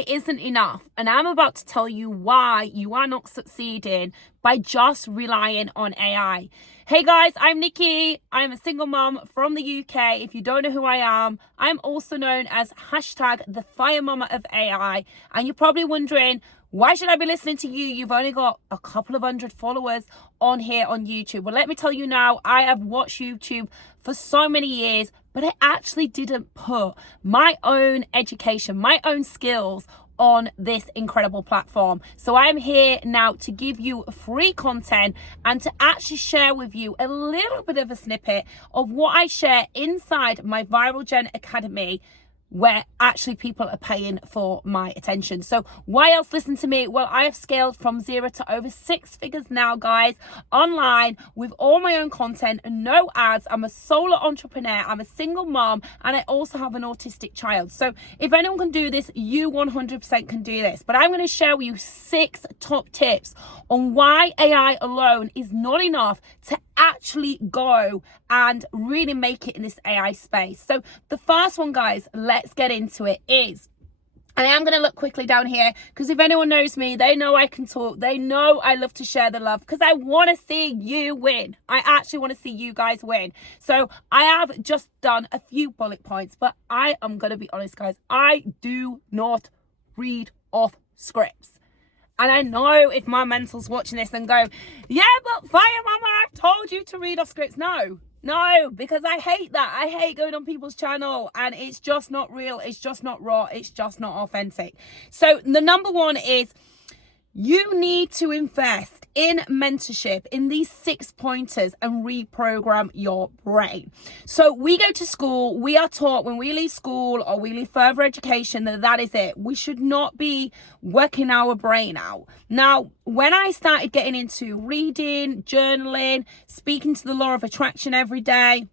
AI isn't enough. And I'm about to tell you why you are not succeeding by just relying on AI. Hey guys, I'm Nikki. I'm a single mom from the UK. If you don't know who I am, I'm also known as hashtag the Fire Mama of AI. And you're probably wondering, why should I be listening to you? You've only got a couple of hundred followers on here on YouTube. Well, let me tell you now, I have watched YouTube for so many years, but I actually didn't put my own education, my own skills on this incredible platform. So I'm here now to give you free content and to actually share with you a little bit of a snippet of what I share inside my Viral Gen Academy, where actually people are paying for my attention. So why else listen to me? Well, I have scaled from 0 to over 6 figures now, guys, online with all my own content and no ads. I'm a solo entrepreneur, I'm a single mom, and I also have an autistic child. So if anyone can do this, you 100% can do this. But I'm going to share with you 6 top tips on why AI alone is not enough to actually go and really make it in this AI space. So the first one, guys, let's get into it, is, and I am going to look quickly down here because if anyone knows me, they know I can talk. They know I love to share the love because I want to see you win. I actually want to see you guys win. So I have just done a few bullet points, but I am going to be honest, guys. I do not read off scripts. And I know if my mental's watching this and go, yeah, but Fire Mama, I've told you to read off scripts. No, because I hate that. I hate going on people's channel and it's just not real. It's just not raw. It's just not authentic. So the number one is you need to invest in mentorship in these 6 pointers and reprogram your brain. So we go to school, we are taught when we leave school or we leave further education that is it. We should not be working our brain out. Now, when I started getting into reading, journaling, speaking to the law of attraction every day,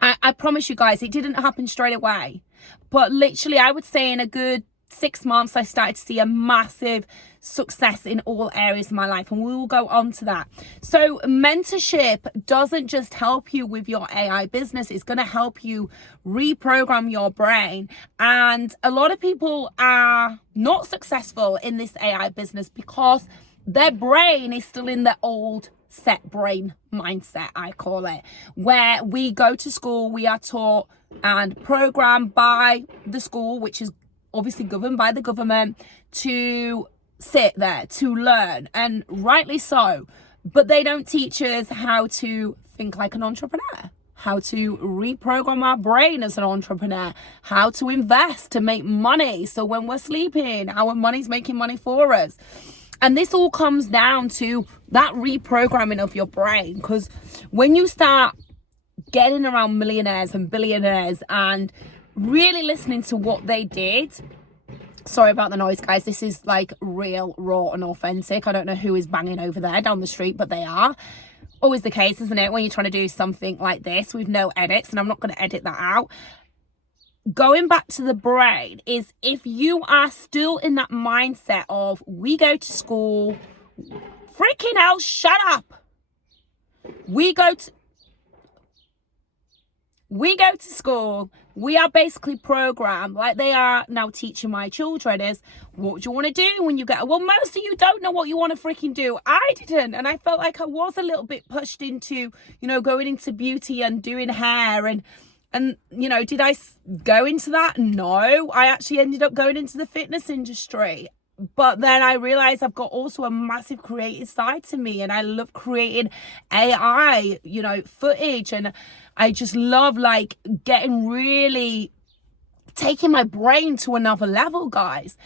I promise you guys, it didn't happen straight away. But literally, I would say in a good 6 months, I started to see a massive success in all areas of my life, and we will go on to that. So mentorship doesn't just help you with your AI business, it's going to help you reprogram your brain. And a lot of people are not successful in this AI business because their brain is still in the old set brain mindset, I call it, where we go to school, we are taught and programmed by the school, which is obviously governed by the government, to sit there, to learn, and rightly so. But they don't teach us how to think like an entrepreneur, how to reprogram our brain as an entrepreneur, how to invest to make money. So when we're sleeping, our money's making money for us. And this all comes down to that reprogramming of your brain, because when you start getting around millionaires and billionaires and really listening to what they did, sorry about the noise, guys, this is like real, raw and authentic. I don't know who is banging over there down the street, but they are. Always the case, isn't it, when you're trying to do something like this with no edits, and I'm not going to edit that out. Going back to the brain is, if you are still in that mindset of we go to school, freaking hell, shut up. We go to school, we are basically programmed, like they are now teaching my children, is what do you want to do when you get, well, most of you don't know what you want to freaking do. I didn't, and I felt like I was a little bit pushed into, going into beauty and doing hair and did I go into that? No, I actually ended up going into the fitness industry. But then I realized I've got also a massive creative side to me, and I love creating AI, footage, and I just love getting really taking my brain to another level, guys.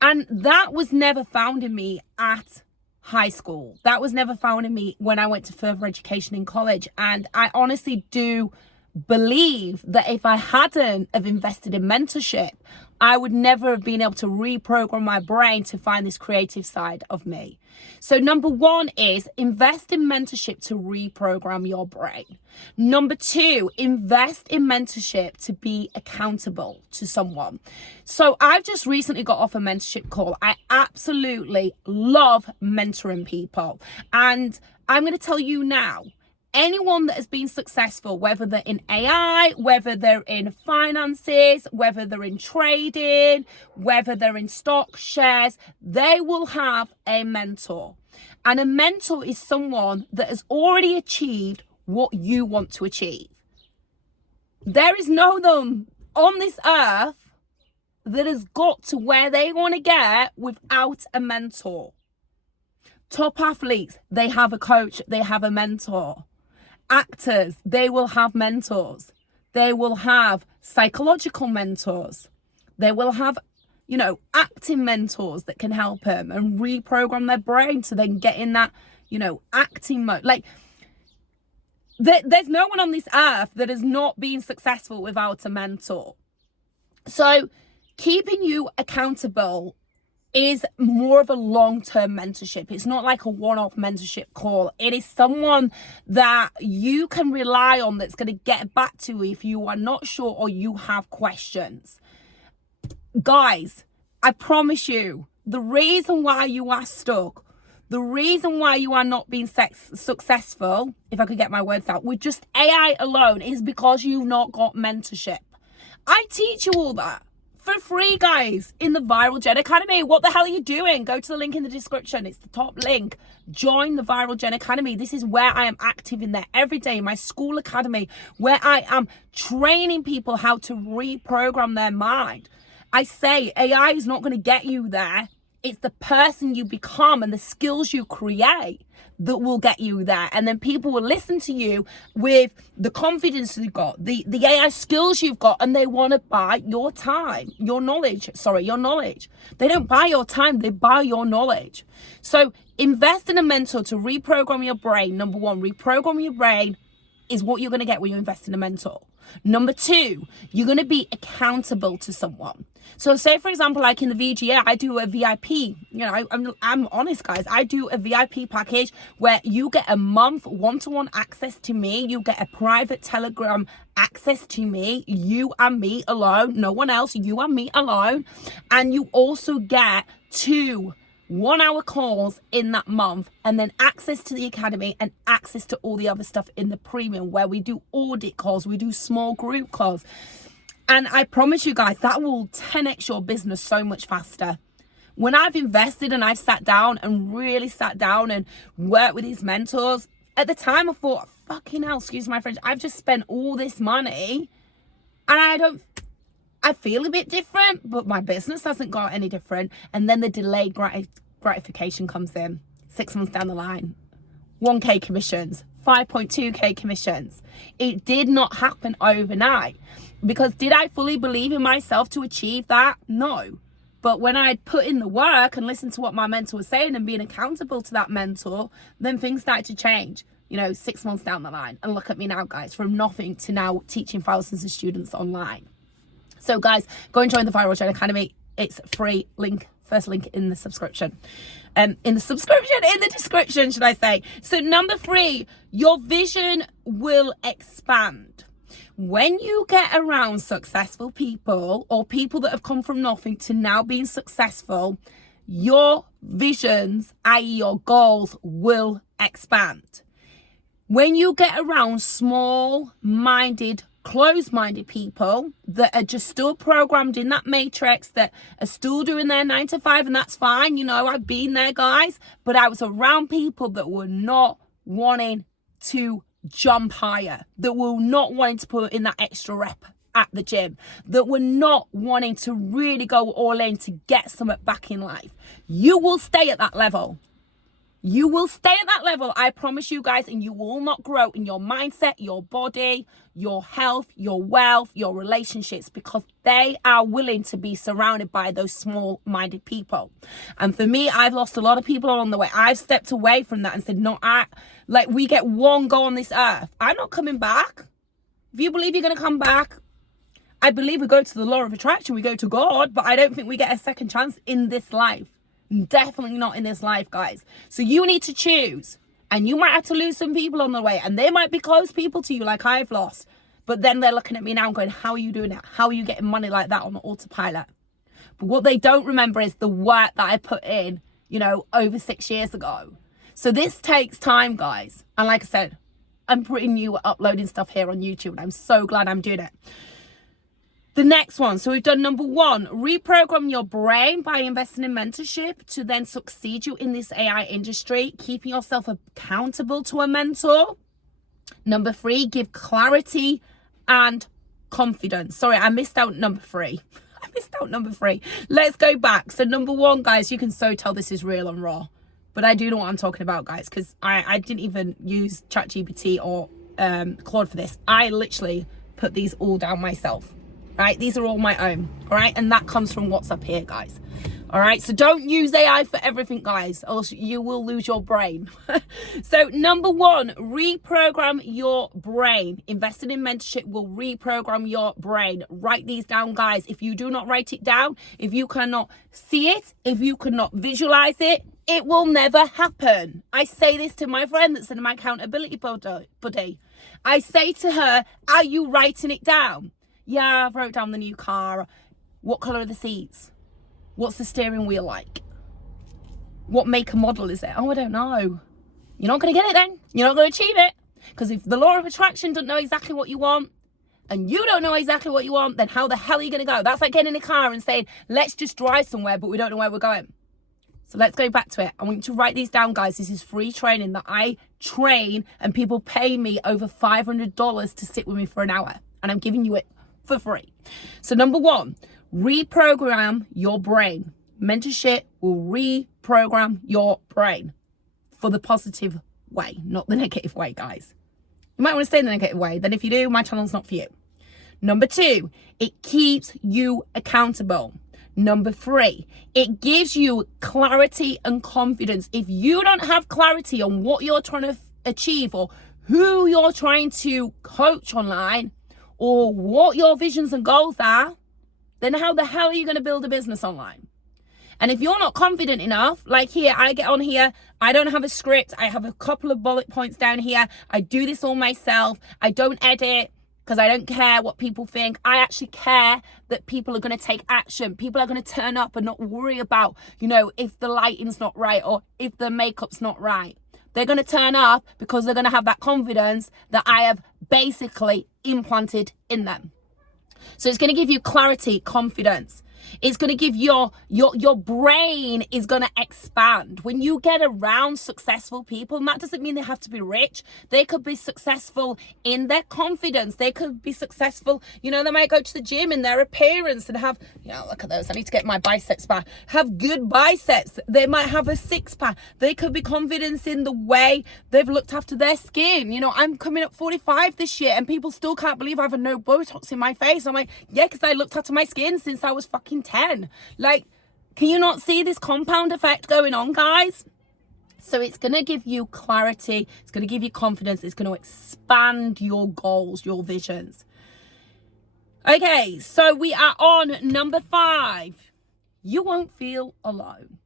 And that was never found in me at high school. That was never found in me when I went to further education in college. And I honestly do believe that if I hadn't have invested in mentorship, I would never have been able to reprogram my brain to find this creative side of me. So number 1 is invest in mentorship to reprogram your brain. Number 2, invest in mentorship to be accountable to someone. So I've just recently got off a mentorship call. I absolutely love mentoring people. And I'm going to tell you now, anyone that has been successful, whether they're in AI, whether they're in finances, whether they're in trading, whether they're in stock shares, they will have a mentor. And a mentor is someone that has already achieved what you want to achieve. There is no one on this earth that has got to where they want to get without a mentor. Top athletes, they have a coach, they have a mentor. Actors, they will have mentors. They will have psychological mentors. They will have, acting mentors that can help them and reprogram their brain to then get in that, acting mode. Like, there's no one on this earth that has not been successful without a mentor. So keeping you accountable is more of a long-term mentorship. It's not like a one-off mentorship call. It is someone that you can rely on that's going to get back to you if you are not sure or you have questions. Guys, I promise you, the reason why you are stuck, the reason why you are not being successful, if I could get my words out, with just AI alone is because you've not got mentorship. I teach you all that for free, guys, in the Viral Gen Academy. What the hell are you doing? Go to the link in the description. It's the top link. Join the Viral Gen Academy. This is where I am active in there every day, my school academy, where I am training people how to reprogram their mind. I say AI is not going to get you there. It's the person you become and the skills you create that will get you there. And then people will listen to you with the confidence you've got, the AI skills you've got, and they want to buy your time, your knowledge. They don't buy your time, they buy your knowledge. So invest in a mentor to reprogram your brain. Number one, reprogram your brain is what you're going to get when you invest in a mentor. Number two, you're going to be accountable to someone. So say, for example, like in the VGA, I do a VIP, I'm honest, guys. I do a VIP package where you get a month one-to-one access to me. You get a private Telegram access to me, you and me alone, no one else, you and me alone. And you also get 2 1-hour calls in that month, and then access to the academy and access to all the other stuff in the premium, where we do audit calls, we do small group calls. And I promise you guys, that will 10x your business so much faster. When I've invested and I've sat down and really sat down and worked with these mentors, at the time I thought, fucking hell, excuse my French, I've just spent all this money and I feel a bit different, but my business hasn't got any different. And then the delayed gratification comes in 6 months down the line. 1K commissions, 5.2K commissions. It did not happen overnight. Because did I fully believe in myself to achieve that? No. But when I put in the work and listened to what my mentor was saying and being accountable to that mentor, then things started to change, 6 months down the line. And look at me now, guys, from nothing to now teaching thousands of students online. So guys, go and join the Viral Gen Academy. It's free. First link in the description, should I say. So number 3, your vision will expand. When you get around successful people or people that have come from nothing to now being successful, your visions, i.e. your goals, will expand. When you get around small-minded, closed-minded people that are just still programmed in that matrix, that are still doing their 9 to 5, and that's fine. I've been there, guys, but I was around people that were not wanting to jump higher, that were not wanting to put in that extra rep at the gym, that were not wanting to really go all in to get something back in life. You will stay at that level. You will stay at that level, I promise you guys, and you will not grow in your mindset, your body, your health, your wealth, your relationships, because they are willing to be surrounded by those small-minded people. And for me, I've lost a lot of people along the way. I've stepped away from that and said, no, we get one go on this earth. I'm not coming back. If you believe you're going to come back, I believe we go to the law of attraction, we go to God, but I don't think we get a second chance in this life. Definitely not in this life, guys. So you need to choose, and you might have to lose some people on the way, and they might be close people to you like I've lost, but then they're looking at me now and going, how are you doing that? How are you getting money like that on autopilot? But what they don't remember is the work that I put in, over 6 years ago. So this takes time, guys. And like I said, I'm pretty new at uploading stuff here on YouTube, and I'm so glad I'm doing it. The next one, so we've done number 1, reprogram your brain by investing in mentorship to then succeed you in this AI industry, keeping yourself accountable to a mentor. Number 3, give clarity and confidence. Sorry, I missed out number 3. Let's go back. So number 1, guys, you can so tell this is real and raw, but I do know what I'm talking about, guys, because I didn't even use ChatGPT or Claude for this. I literally put these all down myself. Right, these are all my own. All right, and that comes from what's up here, guys. All right, so don't use AI for everything, guys, or else you will lose your brain. So number 1, reprogram your brain. Investing in mentorship will reprogram your brain. Write these down, guys. If you do not write it down, if you cannot see it, if you cannot visualize it, it will never happen. I say this to my friend that's in my accountability buddy. I say to her, are you writing it down? Yeah, I've wrote down the new car. What colour are the seats? What's the steering wheel like? What make and model is it? Oh, I don't know. You're not going to get it then. You're not going to achieve it. Because if the law of attraction doesn't know exactly what you want, and you don't know exactly what you want, then how the hell are you going to go? That's like getting in a car and saying, let's just drive somewhere, but we don't know where we're going. So let's go back to it. I want you to write these down, guys. This is free training that I train, and people pay me over $500 to sit with me for an hour. And I'm giving you it for free. So number 1, reprogram your brain. Mentorship will reprogram your brain for the positive way, not the negative way, guys. You might want to stay in the negative way. Then if you do, my channel's not for you. Number 2, it keeps you accountable. Number 3, it gives you clarity and confidence. If you don't have clarity on what you're trying to achieve or who you're trying to coach online, or what your visions and goals are, then how the hell are you going to build a business online? And if you're not confident enough, like here, I get on here, I don't have a script, I have a couple of bullet points down here, I do this all myself, I don't edit because I don't care what people think. I actually care that people are going to take action. People are going to turn up and not worry about, if the lighting's not right or if the makeup's not right. They're going to turn up because they're going to have that confidence that I have basically implanted in them. So it's going to give you clarity, confidence. It's going to give your brain is going to expand. When you get around successful people, and that doesn't mean they have to be rich. They could be successful in their confidence. They could be successful, they might go to the gym in their appearance and have, look at those. I need to get my biceps back. Have good biceps. They might have a 6-pack. They could be confident in the way they've looked after their skin. I'm coming up 45 this year and people still can't believe I have no Botox in my face. I'm like, yeah, because I looked after my skin since I was fucking 10. Like, can you not see this compound effect going on, guys? So it's going to give you clarity. It's going to give you confidence. It's going to expand your goals, your visions. Okay, so we are on number 5. You won't feel alone.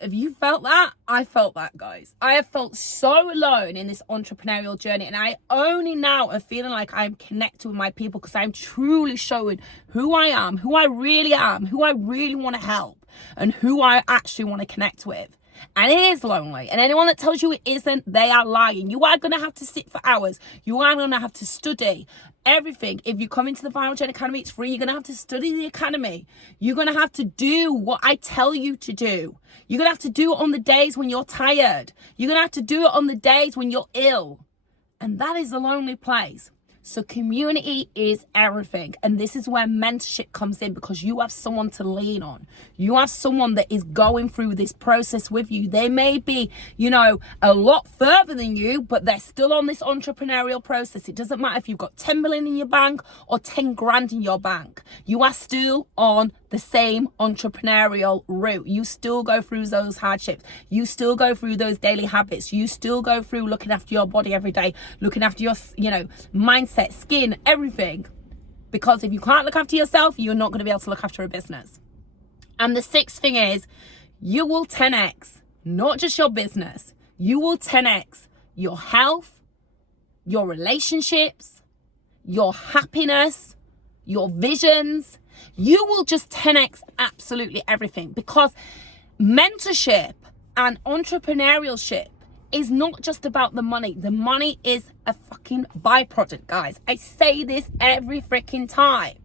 Have you felt that? I felt that, guys. I have felt so alone in this entrepreneurial journey, and I only now am feeling like I'm connected with my people because I'm truly showing who I am, who I really am, who I really want to help, and who I actually want to connect with. And it is lonely. And anyone that tells you it isn't, they are lying. You are going to have to sit for hours. You are going to have to study everything. If you come into the Viral Jen Academy, it's free. You're going to have to study the academy. You're going to have to do what I tell you to do. You're going to have to do it on the days when you're tired. You're going to have to do it on the days when you're ill. And that is a lonely place. So community is everything. And this is where mentorship comes in, because you have someone to lean on. You have someone that is going through this process with you. They may be, a lot further than you, but they're still on this entrepreneurial process. It doesn't matter if you've got 10 million in your bank or 10 grand in your bank. You are still on the same entrepreneurial route. You still go through those hardships. You still go through those daily habits. You still go through looking after your body every day, looking after your, mindset, skin, everything. Because if you can't look after yourself, you're not going to be able to look after a business. And the 6th thing is, you will 10x, not just your business, you will 10x your health, your relationships, your happiness, your visions. You will just 10x absolutely everything, because mentorship and entrepreneurship is not just about the money. The money is a fucking byproduct, guys. I say this every freaking time.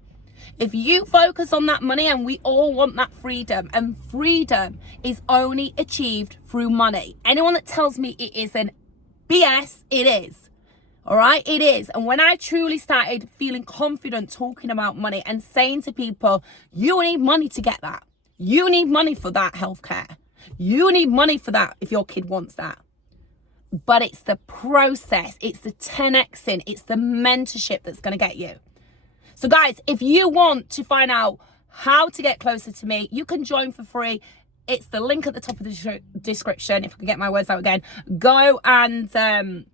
If you focus on that money, and we all want that freedom, and freedom is only achieved through money. Anyone that tells me it isn't, BS, it is. All right, it is. And when I truly started feeling confident talking about money and saying to people, you need money to get that. You need money for that healthcare. You need money for that if your kid wants that. But it's the process, it's the 10xing, it's the mentorship that's going to get you. So guys, if you want to find out how to get closer to me, you can join for free. It's the link at the top of the description. If I can get my words out again, go and find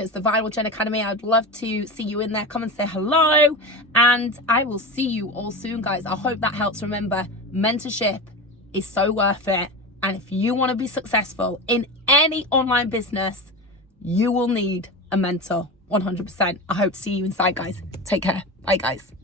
us, the Viral Jen Academy. I'd love to see you in there. Come and say hello, and I will see you all soon, guys. I hope that helps. Remember, mentorship is so worth it. And if you want to be successful in any online business, you will need a mentor. 100%. I hope to see you inside, guys. Take care. Bye, guys.